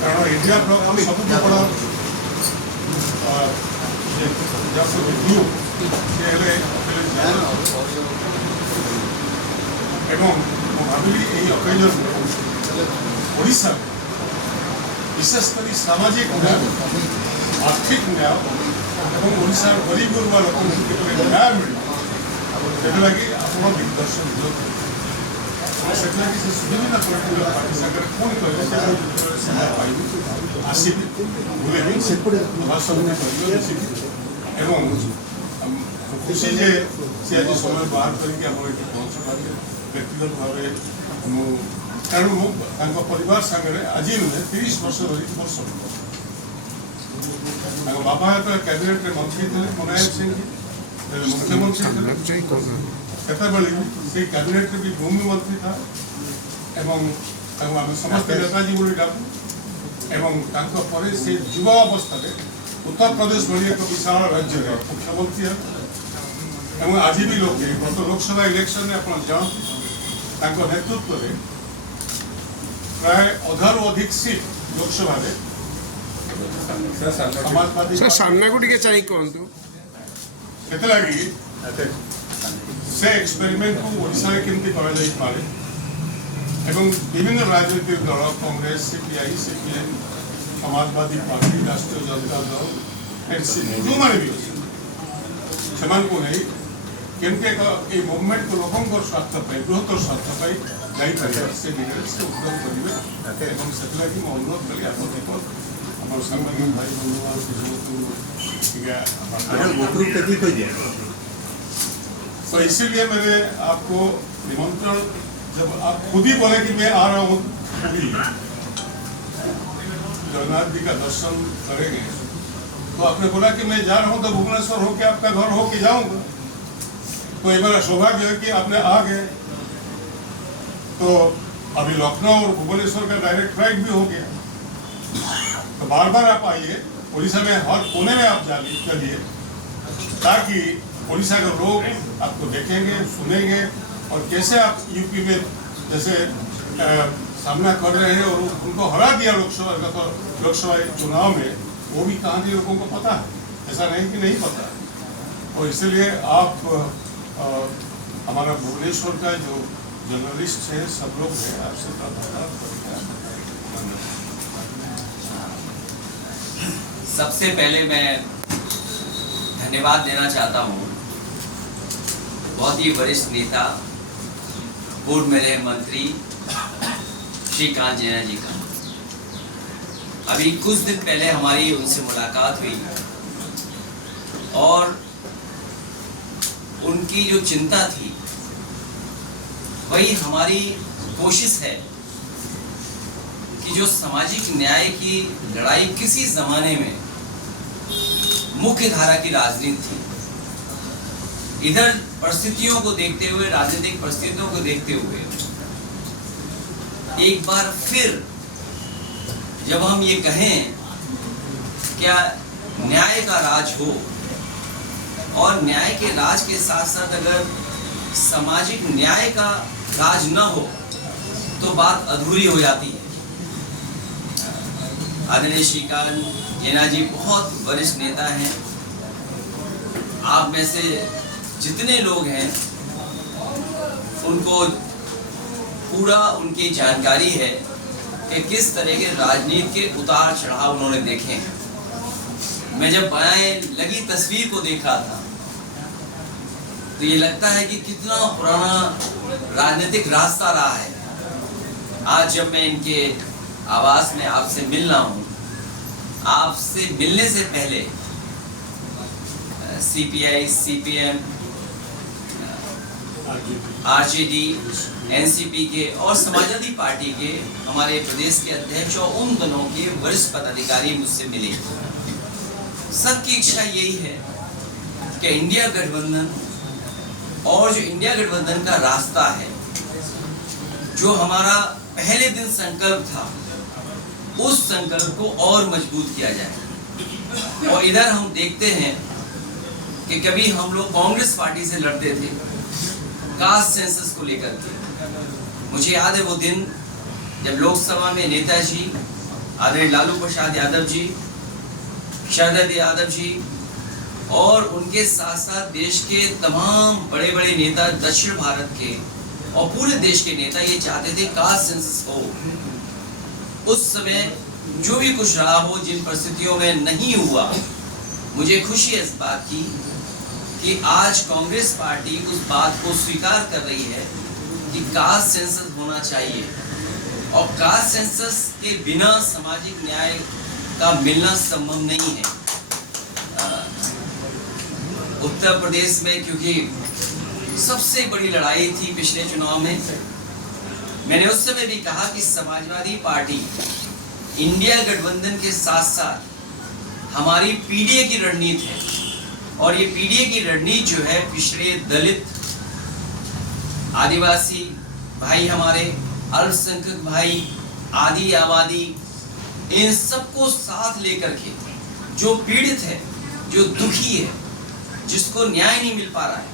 କାରଣ ଇଣ୍ଡିଆ ସବୁଠୁ ବଡ଼ ଏବଂ ମୁଁ ଭାବିଲି ଏହି ଅକେଜନରେ ଓଡ଼ିଶା विशेष कर सामाजिक न्याय आर्थिक न्याय और ओडिशा गरीब गुरुआ लोक न्याय मिले लगे आप दिग्दर्शन से विभिन्न पॉलिटिकल पार्टी सागर पुणी कहले आसबि बुलेबी खुशी जे सी आज समय बाहर करके पहुँच पारे व्यक्तिगत भाव कारण मुझे परिवार सागर आज नुहे 30 वर्ष धरिक वर्ष बाबा कैबिनेट मंत्री थे मुलायम सिंह मुख्यमंत्री से कैबिनेट भी भूमि मंत्री था एवं समस्त नेताजी बोली डाकू एवं से युवा अवस्था उत्तर प्रदेश भाई एक विशाल राज्य मुख्यमंत्री एवं आज भी लोग गत लोकसभा इलेक्शन में आप जानते नेतृत्व में प्राय अधारू अधिक सीट लोकसभा समाजवादी सामना को टिके चाहिए कहंतु केते लागी से एक्सपेरिमेंट को ओडिसा रे केमती करा जाई पारे एवं विभिन्न राजनीतिक दल Congress CPI CPM Samajwadi party राष्ट्रीय जनता दल एनसीपी जो माने भी समान को नहीं केमते ए मूवमेंट को लोगों को स्वार्थ पाई बृहत्तर स्वार्थ पाई जाई पारे से दिगरे से उद्योग करिवे एवं सेतला की मैं अनुरोध करी आप देखो हमर संगठन भाई बंधुवान के तो इसीलिए मैंने आपको निमंत्रण जब आप खुद ही बोले कि मैं आ रहा हूँ जगन्नाथ जी का दर्शन करेंगे तो आपने बोला कि मैं जा रहा हूँ तो भुवनेश्वर होके आपका घर होके जाऊंगा तो ये मेरा सौभाग्य है कि आपने आ गए तो अभी लखनऊ और भुवनेश्वर का डायरेक्ट फ्लाइट भी हो गया तो बार बार आप आइए उड़ीसा में हर कोने में आप चलिए ताकि उड़ीसा के लोग आपको देखेंगे सुनेंगे और कैसे आप यूपी में जैसे सामना कर रहे हैं और उनको हरा दिया लोकसभा चुनाव में वो भी कहानी लोगों को पता है ऐसा नहीं कि नहीं पता और इसलिए आप हमारा भुवनेश्वर का जो जर्नलिस्ट है सब लोग हैं आपसे सबसे पहले मैं धन्यवाद देना चाहता हूँ बहुत ही वरिष्ठ नेता पूर्व में रहे मंत्री श्रीकांत जैना जी का। अभी कुछ दिन पहले हमारी उनसे मुलाकात हुई और उनकी जो चिंता थी वही हमारी कोशिश है कि जो सामाजिक न्याय की लड़ाई किसी जमाने में मुख्य धारा की राजनीति थी, इधर परिस्थितियों को देखते हुए राजनीतिक परिस्थितियों को देखते हुए एक बार फिर जब हम ये कहें क्या न्याय का राज हो और न्याय के राज के साथ साथ अगर सामाजिक न्याय का राज न हो तो बात अधूरी हो जाती है। आदरणीय श्रीकांत जैना जी बहुत वरिष्ठ नेता हैं। आप में से जितने लोग हैं उनको पूरा उनकी जानकारी है कि किस तरह के राजनीति के उतार चढ़ाव उन्होंने देखे हैं। मैं जब बनाए लगी तस्वीर को देख रहा था तो ये लगता है कि कितना पुराना राजनीतिक रास्ता रहा है। आज जब मैं इनके आवास में आपसे मिल रहा हूँ, आपसे मिलने से पहले सीपीआई, सीपीएम, आरजेडी, एनसीपी के और समाजवादी पार्टी के हमारे प्रदेश के अध्यक्ष और उन दोनों के वरिष्ठ पदाधिकारी मुझसे मिले। सबकी इच्छा यही है कि इंडिया गठबंधन और जो इंडिया गठबंधन का रास्ता है, जो हमारा पहले दिन संकल्प था, उस संकल्प को और मजबूत किया जाए। और इधर हम देखते हैं कि कभी हम लोग कांग्रेस पार्टी से लड़ते थे कास्ट सेंसस को लेकर के, मुझे याद है वो दिन जब लोकसभा में नेताजी आदरणीय लालू प्रसाद यादव जी, शरद यादव जी और उनके साथ साथ देश के तमाम बड़े बड़े नेता, दक्षिण भारत के और पूरे देश के नेता ये चाहते थे कास्ट सेंसस हो। उस समय जो भी कुछ रहा हो, जिन परिस्थितियों में नहीं हुआ, मुझे खुशी है इस बात की कि आज कांग्रेस पार्टी उस बात को स्वीकार कर रही है कि कास्ट सेंसस होना चाहिए और कास्ट सेंसस के बिना सामाजिक न्याय का मिलना संभव नहीं है। उत्तर प्रदेश में क्योंकि सबसे बड़ी लड़ाई थी पिछले चुनाव में, मैंने उस समय भी कहा कि समाजवादी पार्टी इंडिया गठबंधन के साथ साथ हमारी पीडीए की रणनीति है और ये पीडीए की रणनीति जो है पिछड़े, दलित, आदिवासी भाई, हमारे अल्पसंख्यक भाई, आदि आबादी, इन सबको साथ लेकर के जो पीड़ित है, जो दुखी है, जिसको न्याय नहीं मिल पा रहा है,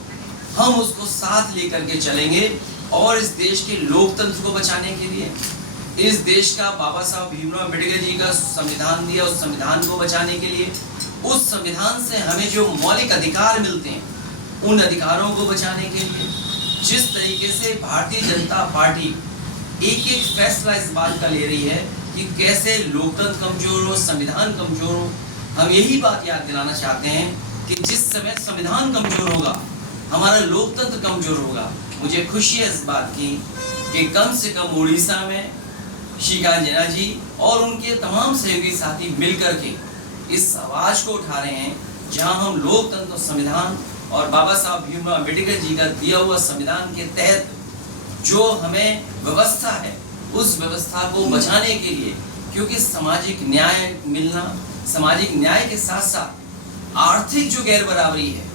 हम उसको साथ लेकर के चलेंगे और इस देश के लोकतंत्र को बचाने के लिए, इस देश का बाबा साहब भीमराव अम्बेडकर जी का संविधान दिया, उस संविधान को बचाने के लिए, उस संविधान से हमें जो मौलिक अधिकार मिलते हैं, उन अधिकारों को बचाने के लिए जिस तरीके से भारतीय जनता पार्टी एक एक फैसला इस बात का ले रही है कि कैसे लोकतंत्र कमजोर हो, संविधान कमजोर हो, हम यही बात याद दिलाना चाहते हैं कि जिस समय संविधान कमजोर होगा, हमारा लोकतंत्र कमजोर होगा। मुझे खुशी है इस बात की कि कम से कम उड़ीसा में श्रीकांत जेना जी और उनके तमाम सहयोगी साथी मिलकर के इस आवाज को उठा रहे हैं, जहां हम लोकतंत्र, संविधान और बाबा साहब भीमराव अम्बेडकर जी का दिया हुआ संविधान के तहत जो हमें व्यवस्था है, उस व्यवस्था को बचाने के लिए, क्योंकि सामाजिक न्याय मिलना, सामाजिक न्याय के साथ साथ आर्थिक जो गैर बराबरी है